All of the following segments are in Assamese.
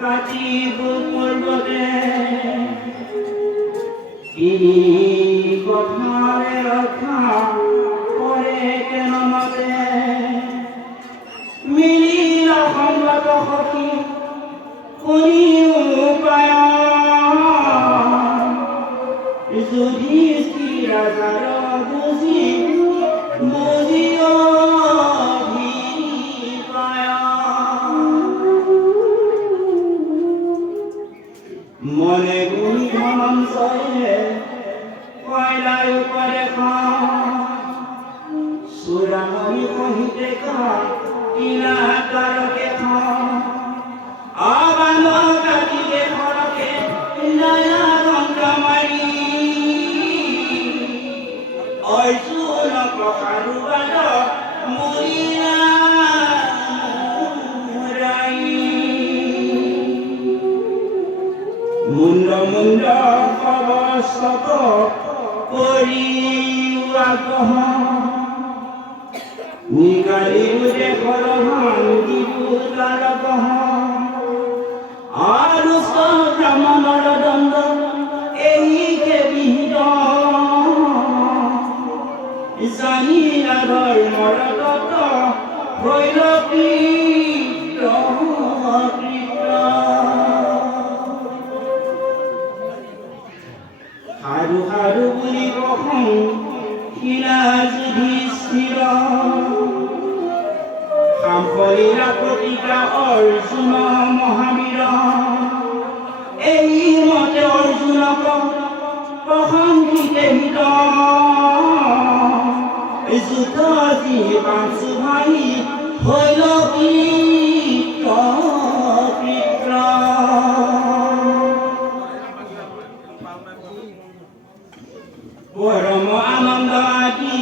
কাটিব পৰ্বতে তিনি কথাৰে ৰক্ষা কৰে কেনমতে মিলিল সংগত সখী শুনি উপায় যুধিষ্ঠিৰ ৰাজাৰ বুজি মনে গুণী ধনঞ্জয়ে কয়লাৰ উপৰে চূড়ামণি সহিতে কিনা তাৰকে আবান কাটিলে সৰকে নয়া ৰংগ মাৰি অৰ্জুন প্ৰসাৰুবাদ মৰিলা মুণ্ড মুণ্ড অৱস্থত কৰি আগ্ৰহ নিকালিও দেশৰ ভাঙ্গিবো তাৰ গহ আৰু ব্ৰাহ্মণৰ দণ্ড এইকে বিহিত জানিলা ধৰ্মৰ তত্ত্ব হৈল হাৰু হাৰু বুলি কখং শিলা যুধিষ্ঠিৰ সাম্পলীলা প্ৰতিকা অৰ্জুন মহাবীৰ এই মতে অৰ্জুনক প্ৰশংসিতে হিত যুদ্ধ যি পাঁচু ভাই হৈল পৰম আনন্দ আদি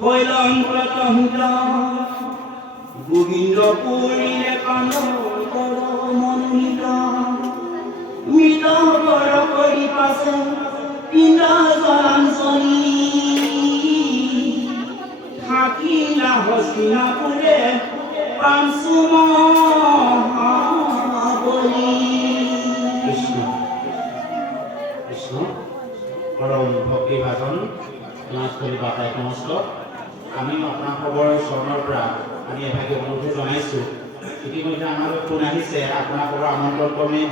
হৈল প্ৰতহিত গোবিন্দ পুৰীৰে কাণ মনোনীত মৃত কৰ কৰি পাছে পিণ্ড জলাঞ্জলি থাকিলা হস্তিনাপুৰে পাঞ্চু মহাবলী কৃষ্ণ পৰম ভক্তিভাজন নাচকলি বাটাই সমস্ত আমিও আপোনালোকৰ চৰণৰ পৰা আমি এভাগি অনুৰোধ জনাইছোঁ ইতিমধ্যে আমালৈ ফোন আহিছে আপোনালোকৰ আমন্ত্ৰণ ক্ৰমে